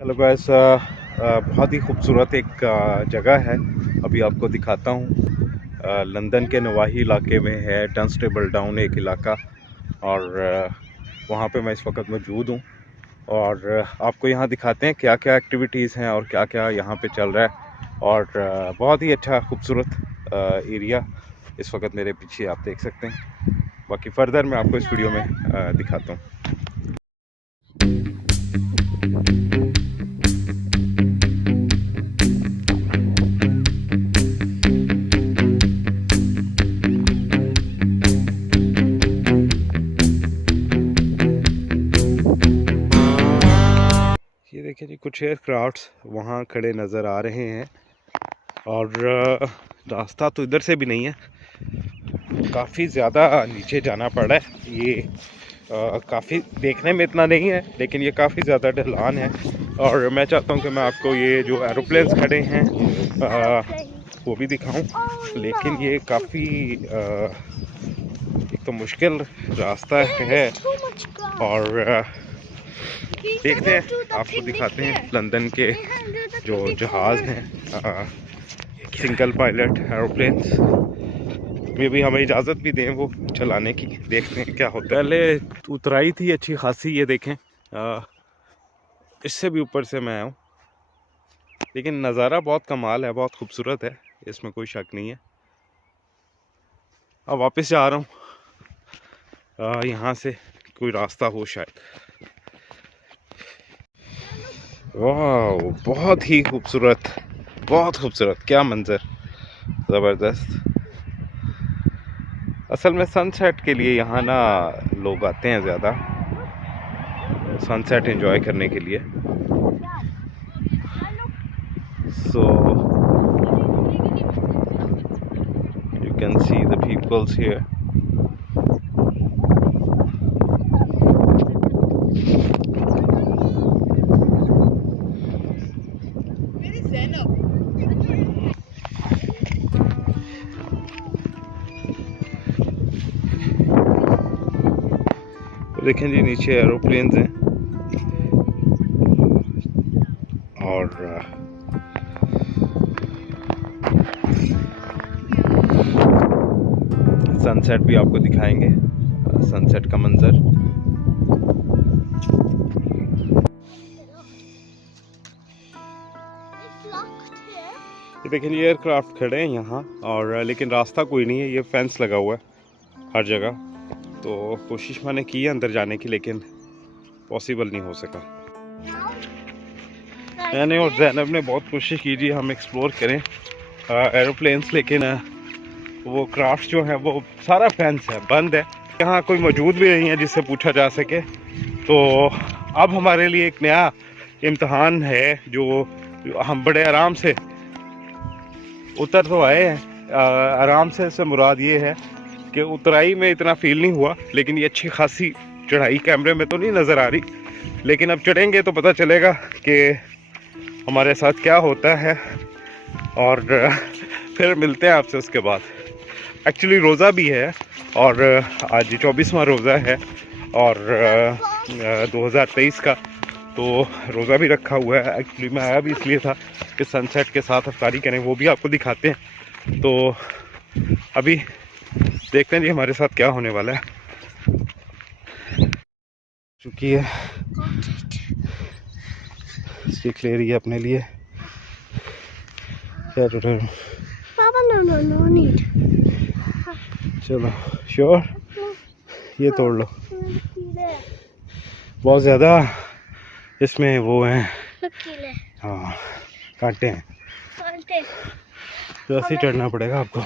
Hello guys, बहुत ही खूबसूरत एक जगह है। अभी आपको दिखाता हूँ। लंदन के नवाही इलाके में है डंस्टेबल डाउन एक इलाका, और वहाँ पे मैं इस वक्त मौजूद हूँ। और आपको यहाँ दिखाते हैं क्या क्या एक्टिविटीज़ हैं और क्या क्या यहाँ पे चल रहा है। और बहुत ही अच्छा खूबसूरत एरिया इस वक्त मेरे पीछे आप देख सकते हैं। बाकी फ़र्दर मैं आपको इस वीडियो में दिखाता हूँ। ये देखिए जी, कुछ एयरक्राफ्ट्स वहाँ खड़े नज़र आ रहे हैं। और रास्ता तो इधर से भी नहीं है, काफ़ी ज़्यादा नीचे जाना पड़ा है। ये काफ़ी देखने में इतना नहीं है, लेकिन ये काफ़ी ज़्यादा ढलान है। और मैं चाहता हूँ कि मैं आपको ये जो एरोप्लेन्स खड़े हैं वो भी दिखाऊं, लेकिन ये काफ़ी एक तो मुश्किल रास्ता है। और देखते हैं, आपको दिखाते हैं लंदन के जो जहाज़ हैं, सिंगल पायलट एरोप्लेन्स में भी हमें इजाज़त भी दें वो चलाने की। देखते हैं क्या होता है। पहले उतराई थी अच्छी खासी, ये देखें, इससे भी ऊपर से मैं आया हूँ, लेकिन नज़ारा बहुत कमाल है, बहुत खूबसूरत है, इसमें कोई शक नहीं है। अब वापस जा रहा हूँ, यहाँ से कोई रास्ता हो शायद। वाह, बहुत ही खूबसूरत, बहुत खूबसूरत, क्या मंजर, ज़बरदस्त। असल में सनसेट के लिए यहाँ ना लोग आते हैं ज़्यादा, सनसेट एंजॉय करने के लिए। So you can see the peoples here. देखें जी, नीचे एरोप्लेन्स हैं और सनसेट भी आपको दिखाएंगे, सनसेट का मंजर। ये देखें जी, एयरक्राफ्ट खड़े हैं यहाँ, और लेकिन रास्ता कोई नहीं है, ये फेंस लगा हुआ है हर जगह। तो कोशिश मैंने की है अंदर जाने की, लेकिन पॉसिबल नहीं हो सका। मैंने और ज़ैनब ने बहुत कोशिश की जी हम एक्सप्लोर करें एरोप्लेन्स, लेकिन वो क्राफ्ट जो है वो सारा फेंस है, बंद है। यहाँ कोई मौजूद भी नहीं है जिससे पूछा जा सके। तो अब हमारे लिए एक नया इम्तहान है, जो हम बड़े आराम से उतर तो आए हैं। आराम से मुराद ये है कि उतराई में इतना फील नहीं हुआ, लेकिन ये अच्छी खासी चढ़ाई कैमरे में तो नहीं नज़र आ रही, लेकिन अब चढ़ेंगे तो पता चलेगा कि हमारे साथ क्या होता है। और फिर मिलते हैं आपसे उसके बाद। एक्चुअली रोज़ा भी है, और आज 24वां रोज़ा है, और 2023 का, तो रोज़ा भी रखा हुआ है। एक्चुअली मैं आया भी इसलिए था कि सनसेट के साथ अफ्तारी करें, वो भी आपको दिखाते हैं। तो अभी देखते हैं जी हमारे साथ क्या होने वाला है। चुकी है, स्टिक ले रही है अपने लिए। पापा नो नीड। चलो, श्योर, ये तोड़ लो। बहुत ज़्यादा इसमें वो हैं, हाँ, कांटे हैं, तो ऐसे ही चढ़ना पड़ेगा आपको।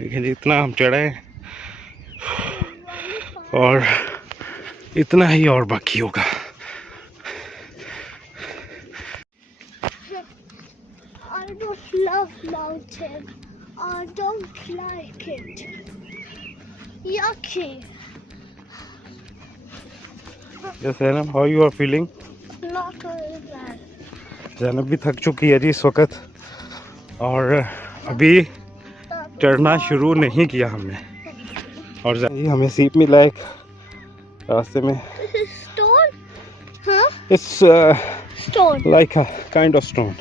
लेकिन इतना हम चढ़े और इतना ही और बाकी होगा। I don't love mountain. I don't like it. Yucky. Yes, Zainab, how you are feeling? Not really bad. Zainab भी थक चुकी है जी इस वक्त, और अभी चढ़ना शुरू नहीं किया हमने। और हमें सीप मिला एक रास्ते में। Stone? Huh? It's Stone. Like a kind of stone.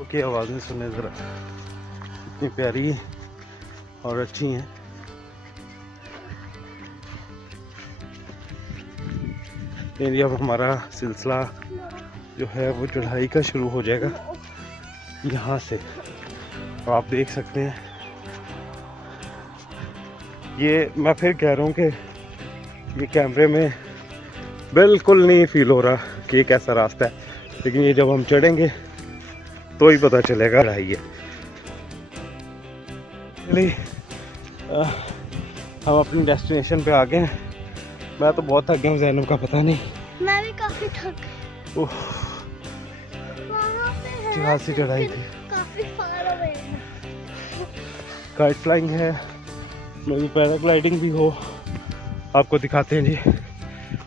Okay, आवाज़ें सुने ज़रा, इतनी प्यारी और अच्छी हैं। फिर अब हमारा सिलसिला जो है वो चढ़ाई का शुरू हो जाएगा यहाँ से। और आप देख सकते हैं, ये मैं फिर कह रहा हूँ कि ये कैमरे में बिल्कुल नहीं फील हो रहा कि ये कैसा रास्ता है, लेकिन ये जब हम चढ़ेंगे तो ही पता चलेगा। चढ़ाई है, हम अपनी डेस्टिनेशन पे आ गए हैं। मैं तो बहुत थक गया हूँ, ज़ैनब का पता नहीं। मैं भी काफी थक गई। वहाँ पे है खासी चढ़ाई थी, काफी फार अवे है। काइट फ्लाइंग है, मेरी पैराग्लाइडिंग भी हो, आपको दिखाते हैं जी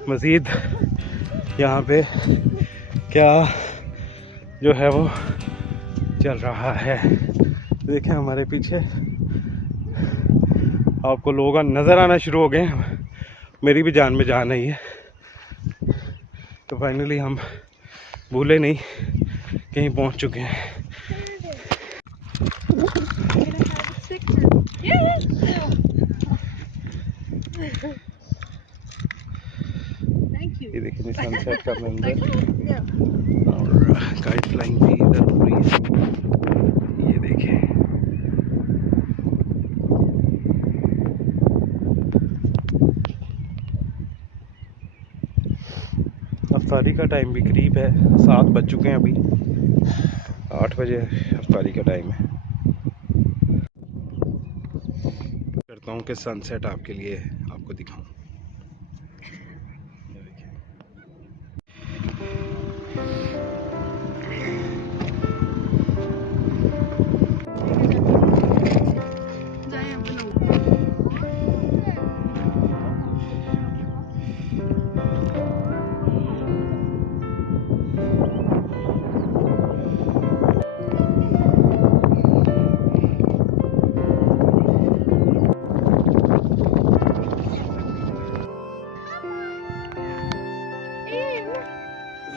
मज़ीद यहाँ पे क्या जो है वो चल रहा है। देखें हमारे पीछे आपको लोग नज़र आना शुरू हो गए हैं, मेरी भी जान में जान आई है। तो फाइनली हम भूले नहीं, कहीं पहुंच चुके हैं। ये देखिए सनसेट का मंजर और काइट फ्लाइंग भी इधर हो रही है। ये देखिए अफ्तारी का टाइम भी करीब है, 7 बज चुके हैं, अभी 8 बजे अफ्तारी का टाइम है। करता हूँ कि सनसेट आपके लिए आपको दिखाऊं।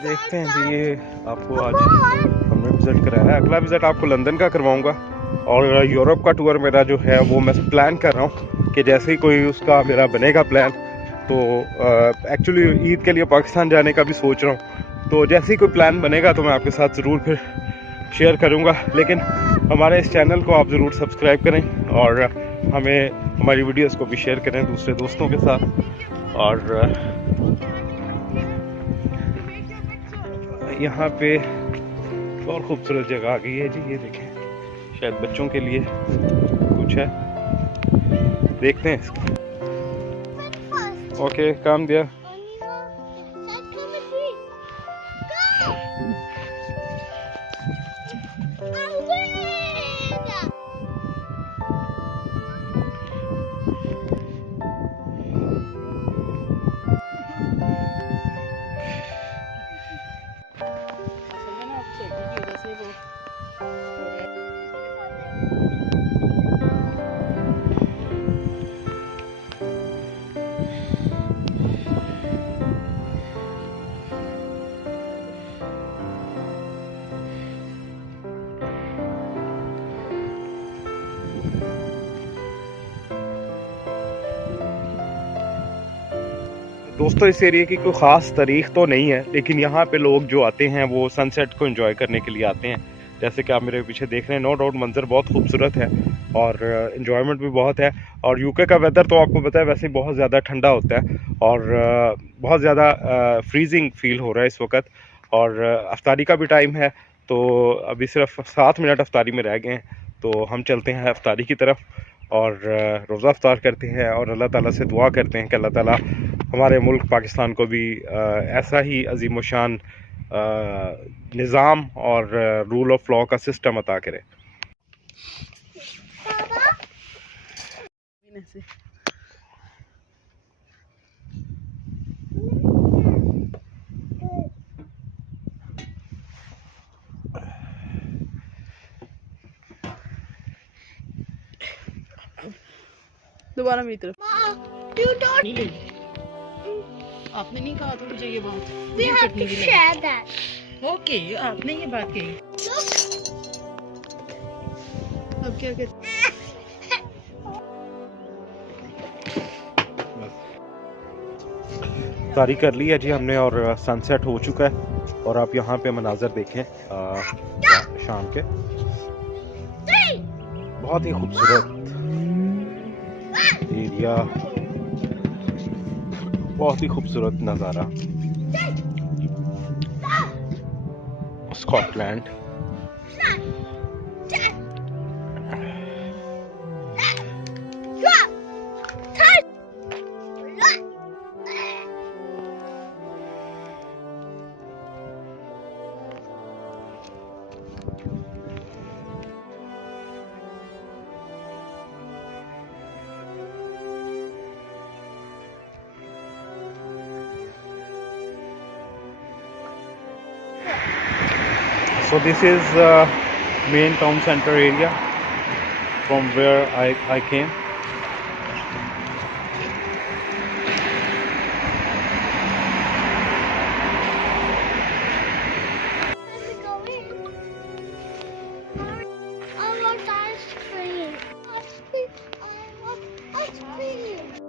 देखते हैं जी, ये आपको आज हमने विज़िट कराया है। अगला विज़िट आपको लंदन का करवाऊंगा और यूरोप का टूर मेरा जो है वो मैं प्लान कर रहा हूँ कि जैसे ही कोई उसका मेरा बनेगा प्लान, तो एक्चुअली ईद के लिए पाकिस्तान जाने का भी सोच रहा हूँ। तो जैसे ही कोई प्लान बनेगा तो मैं आपके साथ ज़रूर फिर शेयर करूँगा। लेकिन हमारे इस चैनल को आप ज़रूर सब्सक्राइब करें और हमारी वीडियोज़ को भी शेयर करें दूसरे दोस्तों के साथ। और यहाँ पे और खूबसूरत जगह आ गई है जी, ये देखें, शायद बच्चों के लिए कुछ है, देखते हैं इसको। ओके, काम दिया। दोस्तों, इस एरिया की कोई ख़ास तारीख तो नहीं है, लेकिन यहाँ पे लोग जो आते हैं वो सनसेट को एंजॉय करने के लिए आते हैं। जैसे कि आप मेरे पीछे देख रहे हैं, नो डाउट मंजर बहुत खूबसूरत है और इन्जॉयमेंट भी बहुत है। और यूके का वेदर तो आपको पता है वैसे ही बहुत ज़्यादा ठंडा होता है और बहुत ज़्यादा फ्रीजिंग फील हो रहा है इस वक्त। और अफ्तारी का भी टाइम है, तो अभी सिर्फ 7 मिनट अफ्तारी में रह गए हैं, तो हम चलते हैं अफ्तारी की तरफ और रोज़ा अफ्तार करते हैं और अल्लाह ताला से दुआ करते हैं कि अल्लाह ताला हमारे मुल्क पाकिस्तान को भी ऐसा ही अजीम व शान निज़ाम और रूल ऑफ लॉ का सिस्टम अता करे। दोबारा मेरी तरफ। Ma, you don't. नहीं, आपने नहीं कहा तो मुझे ये बात। We have to share that. Okay, आपने ये बात कही। Look. अब क्या कहते? तारी कर ली है जी हमने और सनसेट हो चुका है और आप यहाँ पे मनाजर देखें शाम के, बहुत ही खूबसूरत एरिया, बहुत ही खूबसूरत नज़ारा Scotland. So this is main town center area from where I came. I want ice cream. I want ice cream.